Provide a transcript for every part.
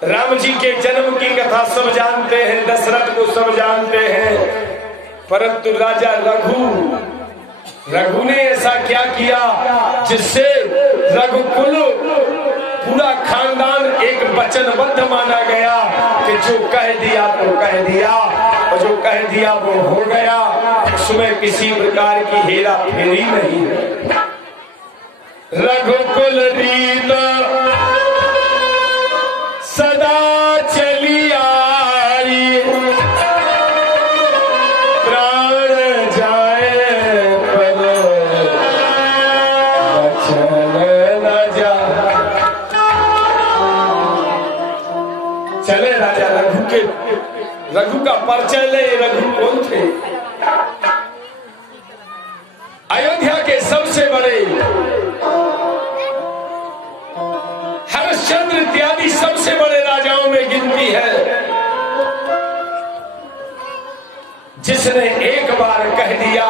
राम जी के जन्म की कथा सब जानते हैं, दशरथ को सब जानते हैं, परंतु राजा रघु ने ऐसा क्या किया जिससे रघुकुल पूरा खानदान एक वचनबद्ध माना गया कि जो कह दिया तो कह दिया और जो कह दिया वो हो गया। उसमें किसी प्रकार की हेरा फेरी नहीं है। रघुकुल रीत सदा चली आई, प्राण जाए पर बचन न जा। चले राजा रघु का परिचय ले। रघु कौन थे? अयोध्या के सबसे बड़े हरिश्चंद्र इत्यादि सबसे बड़े राजाओं में गिनती है, जिसने एक बार कह दिया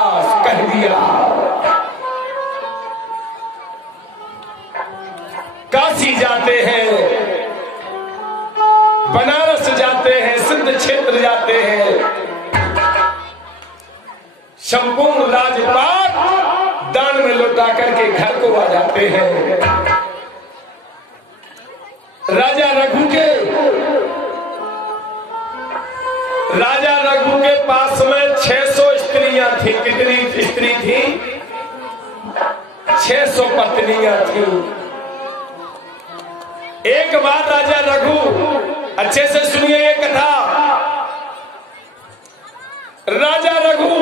काशी जाते हैं, बनारस जाते हैं, सिद्ध क्षेत्र जाते हैं, संपूर्ण राजपाट दान में लौटा करके घर को आ जाते हैं। राजा रघु के पास में 600 स्त्रियां थी। कितनी स्त्री थी? 600 पत्नियां थी। एक बार राजा रघु, अच्छे से सुनिए ये कथा, राजा रघु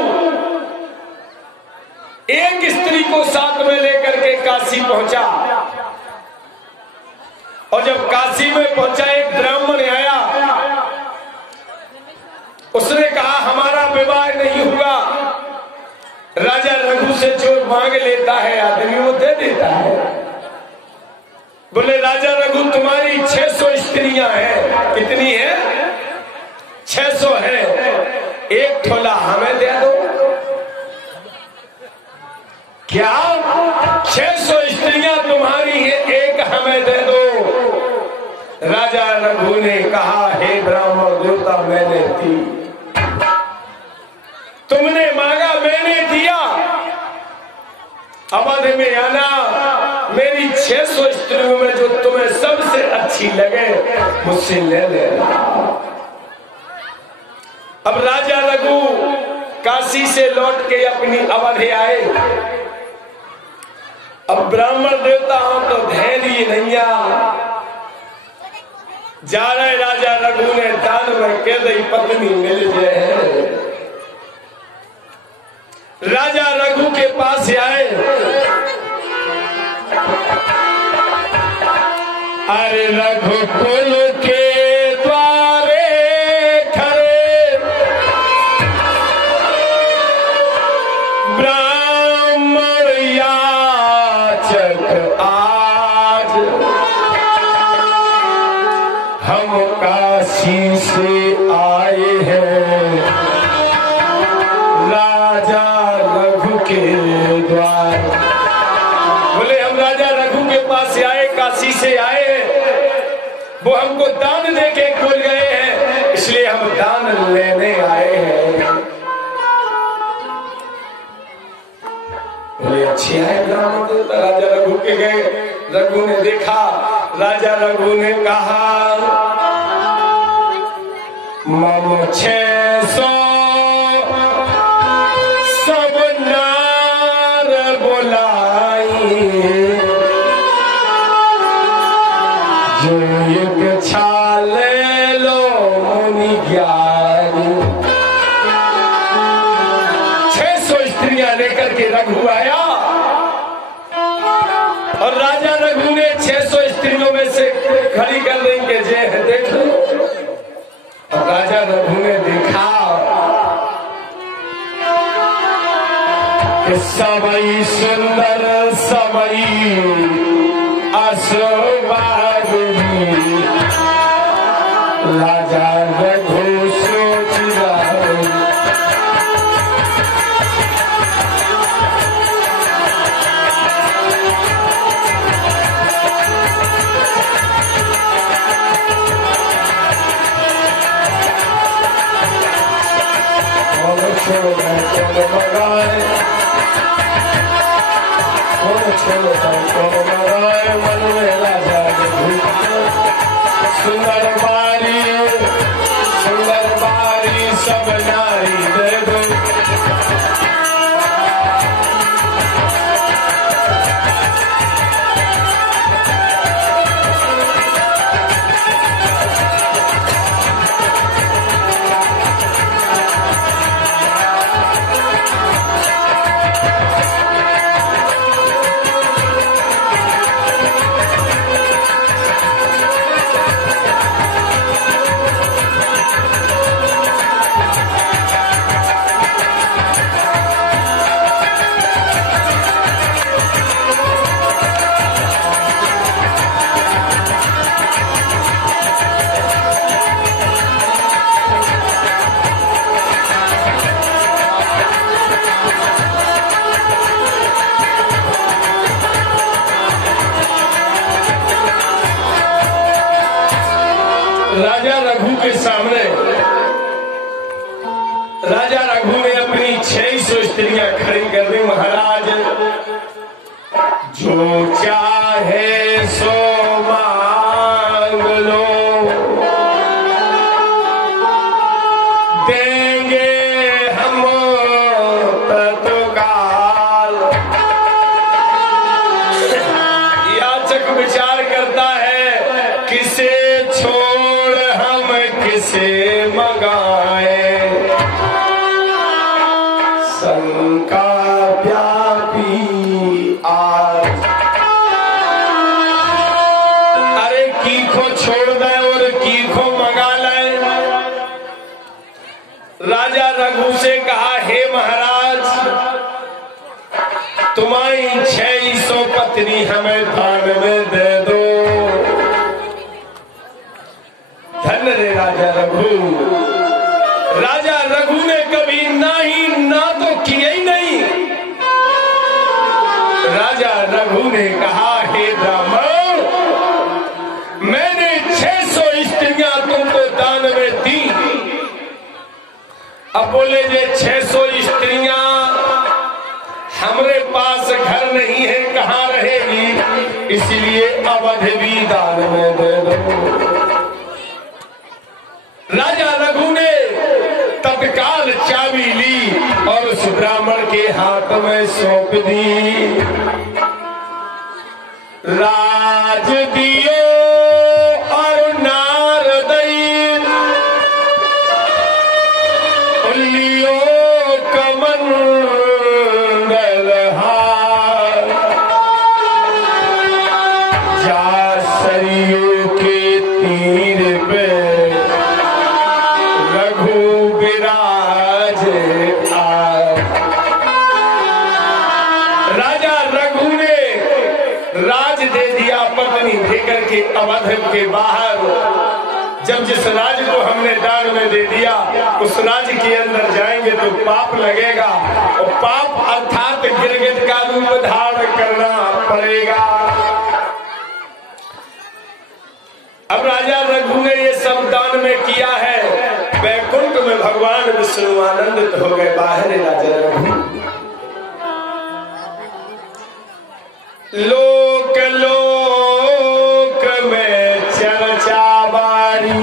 एक स्त्री को साथ में लेकर के काशी पहुंचा, और जब काशी में पहुंचा एक ब्राह्मण आया, उसने कहा हमारा विवाह नहीं हुआ। राजा रघु से जो मांग लेता है आदमी वो दे देता है। बोले राजा रघु तुम्हारी 600 स्त्रियां हैं। कितनी है? 600 है। एक ठोला हमें दे दो। क्या 600 स्त्रियां तुम्हारी है, एक हमें दे दो? राजा रघु ने कहा हे ब्राह्मण देवता, मैंने दी, तुमने मांगा मैंने दिया। अवध में आना, मेरी 600 स्त्रियों में जो तुम्हें सबसे अच्छी लगे मुझसे ले लेना। अब राजा रघु काशी से लौट के अपनी अवध आए। अब ब्राह्मण देवता हो तो धैर्य नहीं जा रहे। राजा रघु ने दान में कह दी पत्नी मिल जाए। राजा रघु के पास आए, अरे रघुकुल के द्वारे खड़े ब्राह्मण याचक आज, हम काशी से आए हैं राजा रघु के द्वार। बोले हम राजा रघु के पास आए, काशी से आए हैं, वो हमको दान दे के बोल गए हैं, इसलिए हम दान लेने आए हैं। बोले अच्छी है ब्राह्मण देवता। राजा रघु के गए, रघु ने देखा, राजा रघु ने कहा मम 600 सब नार बोलाई, जो एक छाले लो मुनि ज्ञानी। लेकर के रघु आया और राजा रघु ने 600 स्त्रियों में से खड़ी कर दी कि जे है देख लो। और राजा रघु ने देखा कि सबई सुंदर सबई असवारिणी। राजा रघु सोच रहा सुंदर बारी सब नारी दे दो। राजा रघु के सामने राजा रघु ने अपनी 600 स्त्रियां खड़ी कर दी। महाराज जो चाहे सो मांग लो, देंगे हम तत्काल। याचक विचार करता है किसे छोड़ हम किसे मंगाए। शंका व्यापी आज, अरे की को छोड़ दे और की को मंगा ले। राजा रघु से कहा, हे महाराज तुम्हारी 600 पत्नी हमें दान में दे दो। धन्य रे राजा रघु। राजा रघु ने कभी ना तो किया ही नहीं। राजा रघु ने कहा, हे ब्राह्मण मैंने 600 स्त्रियां तुमको दान में दी। अब बोले जे 600 स्त्रियां हमरे पास घर नहीं है, कहाँ रहेगी, इसलिए अवध भी दान में दे दो। राजा रघु ने तत्काल चाबी ली और उस ब्राह्मण के हाथ में सौंप दी। राज दियो और नार दई, उल्लियो कमंडल हार। जा सरयू के तीर पे राज दे दिया। पत्नी देकर के अवध के बाहर जब जिस राज को हमने दान में दे दिया उस राज के अंदर जाएंगे तो पाप लगेगा और पाप अर्थात गिरगिट का रूप धारण करना पड़ेगा। अब राजा रघु ने ये सब दान में किया है। वैकुंठ में भगवान विष्णु आनंदित हो गए। बाहर राजा रघु लोक लोक में चर्चा बारी,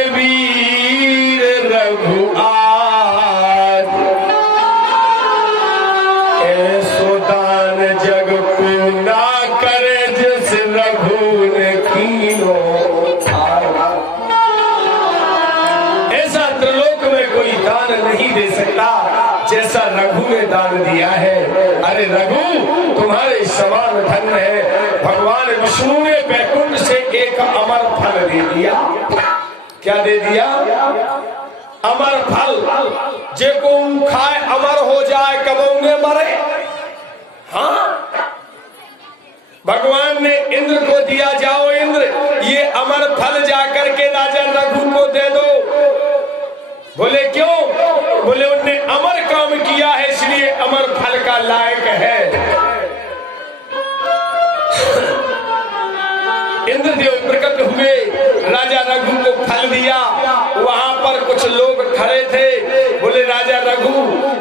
दानवीर रघु आज। ऐसो दान जग को ना करे जिस रघु ने कीनो। ऐसा त्रिलोक में कोई दान दान नहीं दे सकता जैसा रघु ने दान दिया है। अरे रघु, तुम्हारे समान धन्य है। भगवान विष्णु ने वैकुंठ से एक अमर फल दे दिया। क्या दे दिया? अमर फल। जे को खाए अमर हो जाए, कबो ने मरे। हाँ, भगवान ने इंद्र को दिया, जाओ इंद्र ये अमर फल जाकर के राजा रघु को दे दो। बोले क्यों? बोले उनने अमर काम किया है इसलिए अमर फल का लायक है। इंद्रदेव प्रकट हुए, राजा रघु को फल दिया। वहां पर कुछ लोग खड़े थे, बोले राजा रघु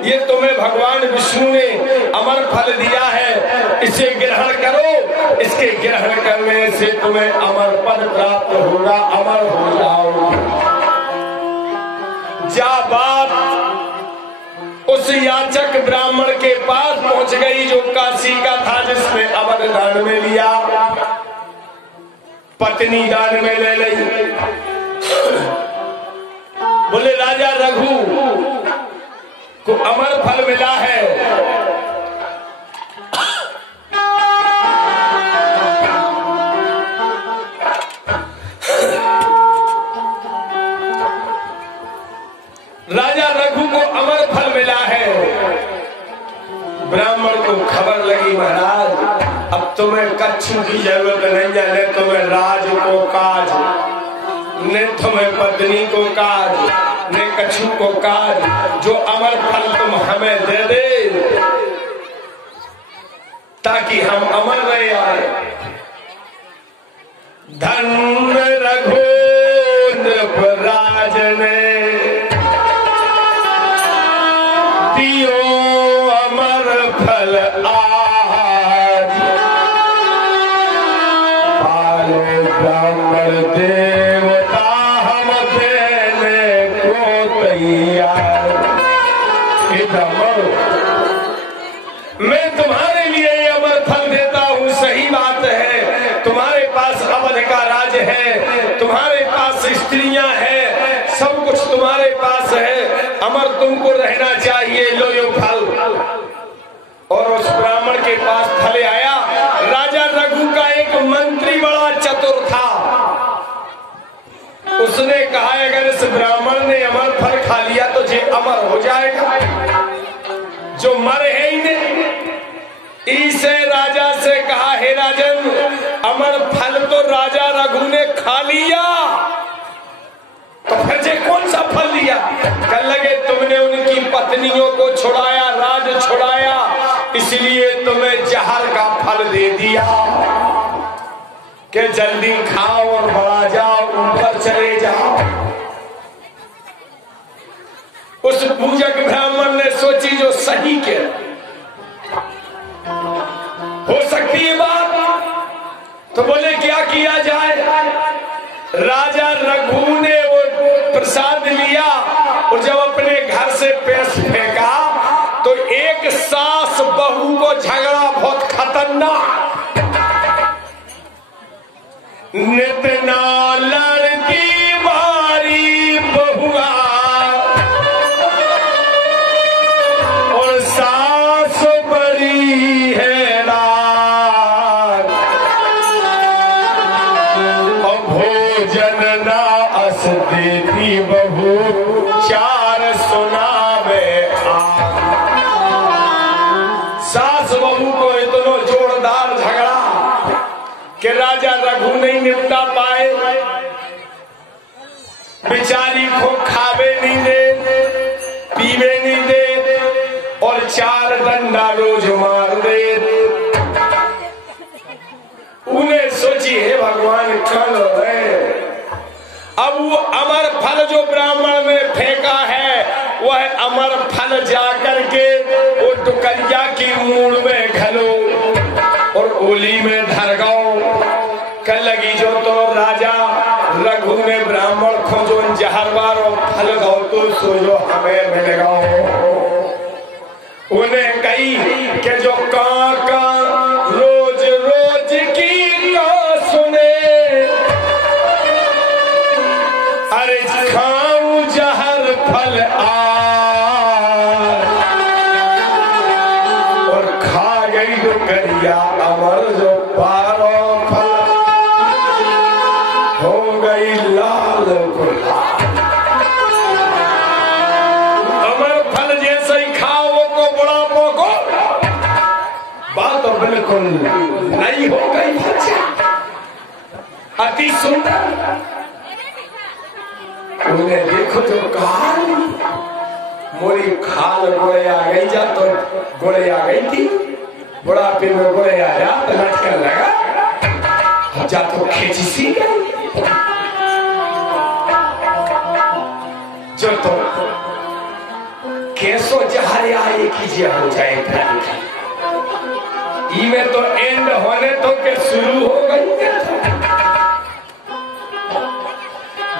ये तुम्हें भगवान विष्णु ने अमर फल दिया है, इसे ग्रहण करो। इसके ग्रहण करने से तुम्हें अमर पद प्राप्त होगा, अमर हो जाओगे। जा बात उस याचक ब्राह्मण के पास पहुंच गई जो काशी का था, जिसने अमर दान में लिया, पत्नी दान में ले ली। बोले राजा रघु को अमर फल मिला है। राजा रघु को अमर फल मिला है। ब्राह्मण को खबर लगी, महाराज अब तुम्हें कच्छु की जरूरत नहीं है, न तुम्हें राज को काज, न तुम्हें पत्नी को काज, न कच्छु को काज। जो अमर फल तुम हमें दे दे ताकि हम अमर रहे आए। धन रघु नृपराज ने दियो अमर फल आज, पाले ब्राह्मण देवता हम देने को तैयार। मैं तुम्हारे लिए अमर फल देता हूँ, सही बात है। तुम्हारे पास अवध का राज है, तुम्हारे पास स्त्रियां हैं, सब कुछ तुम्हारे पास है, अमर तुमको रहना चाहिए, लो यो फल। और उस ब्राह्मण के पास फल आया। राजा रघु का एक मंत्री बड़ा चतुर था, उसने कहा अगर इस ब्राह्मण ने अमर फल खा लिया तो ये अमर हो जाएगा, जो मरे है ही नहीं। इसे राजा से कहा हे राजन, अमर फल तो राजा रघु ने खा लिया, तो फिर जे कौन सा फल लिया? कह लगे तुमने उनकी पत्नियों को छुड़ाया, राज छुड़ाया, इसलिए तुम्हें जहर का फल दे दिया कि जल्दी खाओ और बढ़ा जाओ, ऊपर चले जाओ। उस पूजक ब्राह्मण ने सोची जो सही के हो सकती है बात, तो बोले क्या किया जाए। राजा रघु ने वो प्रसाद लिया और जब अपने घर से पेश फेंका तो एक सास बहू को झगड़ा बहुत खतरनाक। नितना लड़की बारी बहुआ और सास बड़ी है रात, और भोजन ना अस देती बहू चार सुनावे सास बहू को इतना जोरदार झगड़ा कि राजा रघु नहीं निपटा पाए। बेचारी को खावे नहीं दे, पीवे नहीं दे और चार डंडा रोज मार दे। उन्हें सोची हे भगवान कल है। अब वो अमर फल जो ब्राह्मण ने फेंका है वह अमर फल जाकर के वो टुकरिया की मूड़ में घलो और ओली में धर गओ। कल लगी जो तो राजा रघु ने ब्राह्मण को जो जहरवार और फल गौ तो सो जो हमें मिल गओ। उन्हें कही कि जो का रोज रोज की का सुने, अरे खाऊं जहर फल आ कहने देखो जो काल मोरी खाल गोड़े आ गई जा तो गोड़े आ गई थी बुढ़ापे में गोड़े आ जा तो लटकन लगा जा तो खींची सी गई जो तो कैसो जहारे आए कीजिए हो जाए इमे तो एंड होने तो के शुरू हो गई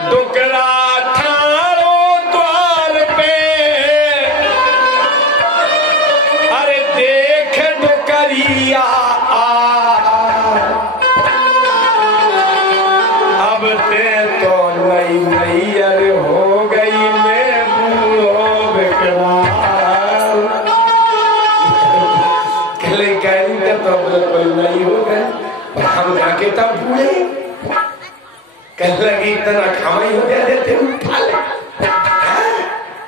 टुकड़ा थारो द्वार पे अरे देख डुकरिया अब ते तो नई नई अरे हो गई मैं बूढ़ो बेकरार कहले कहनी तो कोई नहीं हो गए पर हम जाके तब बूढ़े कह लगी इतना खाई हो गया देते उठा ले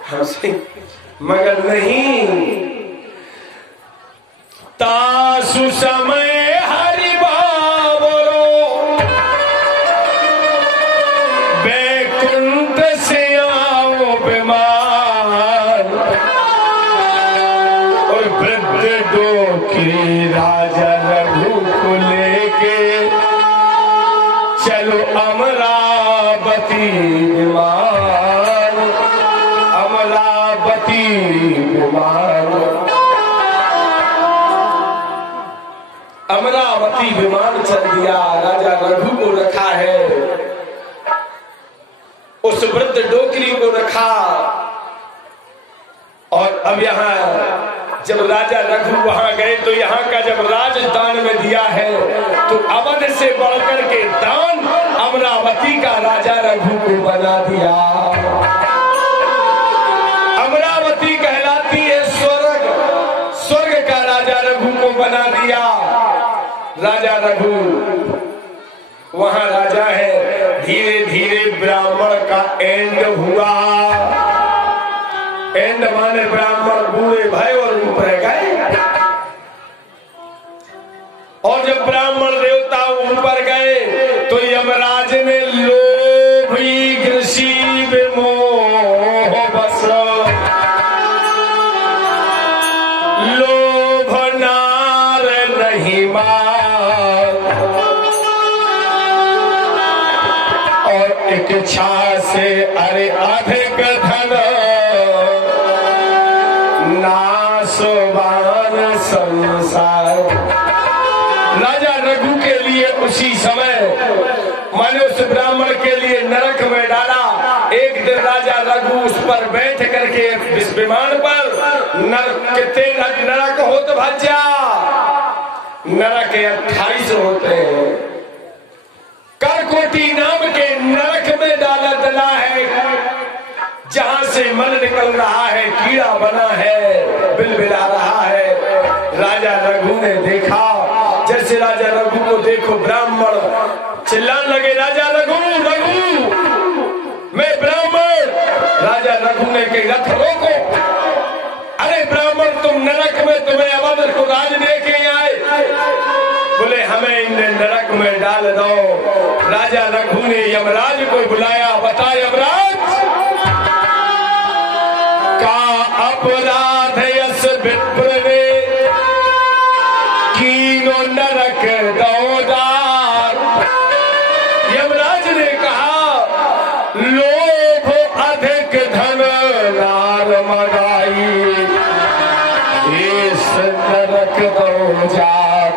हमसे मगर नहीं तासु समय हरि बाबरो बैकुंठ से आओ बीमार और वृद्ध डोकरी राजा रघु को लेके चलो अमरावती विमान अमरावती विमान अमरावती विमान चल दिया राजा रघु को रखा है उस वृद्ध डोकरी को रखा और अब यहाँ जब राजा रघु वहां गए तो यहाँ का जब राजदान में दिया है तो अवध से बढ़कर के दान अमरावती का राजा रघु को बना दिया। अमरावती कहलाती है स्वर्ग स्वर्ग का राजा रघु को बना दिया। राजा रघु वहां राजा है धीरे धीरे ब्राह्मण का एंड हुआ। एंड माने ब्राह्मण बूढ़े भय और ऊपर गए और जब ब्राह्मण देवता ऊपर गए तो यमराज ने लोभी कृषि विमोह बस लोभ नार नहीं मार और इच्छा से अरे अधिक धन नासवान संसार। राजा रघु के लिए उसी समय माने उस ब्राह्मण के लिए नरक में डाला। एक दिन राजा रघु उस पर बैठ करके इस विमान पर कितने नरक हो तो भज्जा नरक 28 होते हैं। करकोटी नाम के नरक में डला है जहां से मन निकल रहा है कीड़ा बना है बिलबिला रहा है। राजा रघु ने देखा जैसे राजा रघु को देखो ब्राह्मण चिल्लाने लगे राजा रघु रघु मैं ब्राह्मण। राजा रघु ने कही रथ रोको। अरे ब्राह्मण तुम नरक में तुम्हें अवध को राज दे के आए बोले हमें इन्हें नरक में डाल दो। राजा रघु ने यमराज को बुलाया बता यमराज अपराध यस विप्र ने कीनो नरक दौदार। यमराज ने कहा लोभ अधिक धन नार मगाई इस नरक दौदार।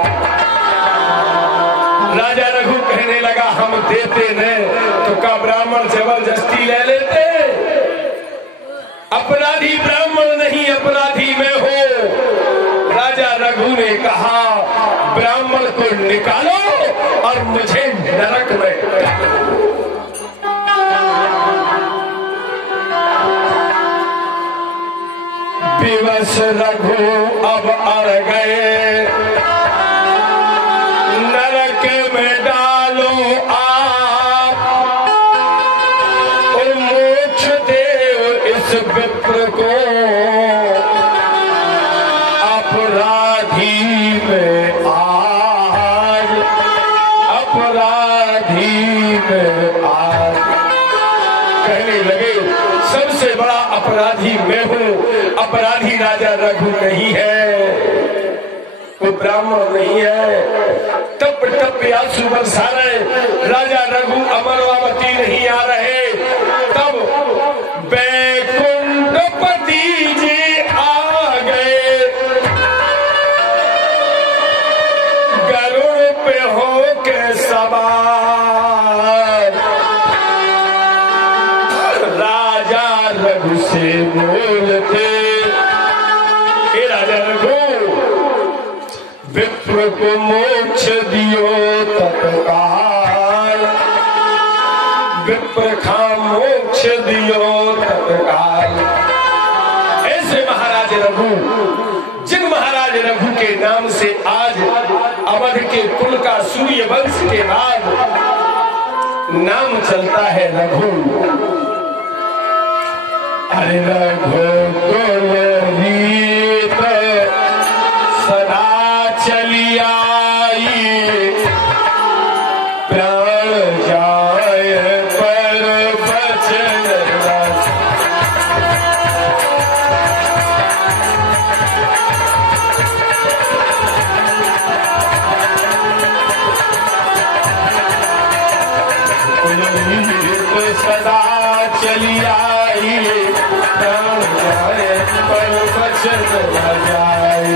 राजा रघु कहने लगा हम देते न तो का ब्राह्मण जबरदस्ती ले लेते। अपराधी ब्राह्मण नहीं अपराधी में हो। राजा रघु ने कहा ब्राह्मण को निकालो और मुझे नरक में विवश रघु अब अड़ गए नरक में डालो आप मोक्ष देव इस विप्र को अपराधी में आज अपराधी में आज। कहने लगे सबसे बड़ा अपराधी मैं हूँ, अपराधी राजा रघु नहीं है, वो ब्राह्मण नहीं है। टप टप आंसू बरसा रहे, राजा रघु अमरावती नहीं आ रहे। तब बैकुंठपति जी आ गए, गरुड़ पे हो के सवार। राजा रघु से बोलते, हे राजा रघु, विप्र को मोक्ष दियो तत्काल, विप्र का मोक्ष दियो तत्काल। ऐसे महाराज रघु, जिन महाराज रघु के नाम से आज अवध के कुल का सूर्य वंश के बाद नाम चलता है रघु। अरे रघु कुल रीत सदा चली आई, प्राण जाए पर बचन रस। सदा चली आई, प्राण जाए पर बचन न जाए।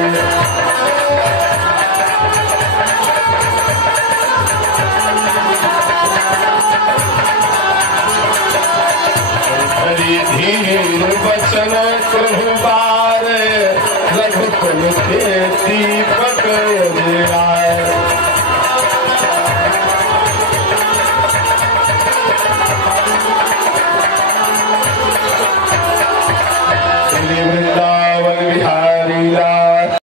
धीर बचन कहु बार, रघुकुल के दीप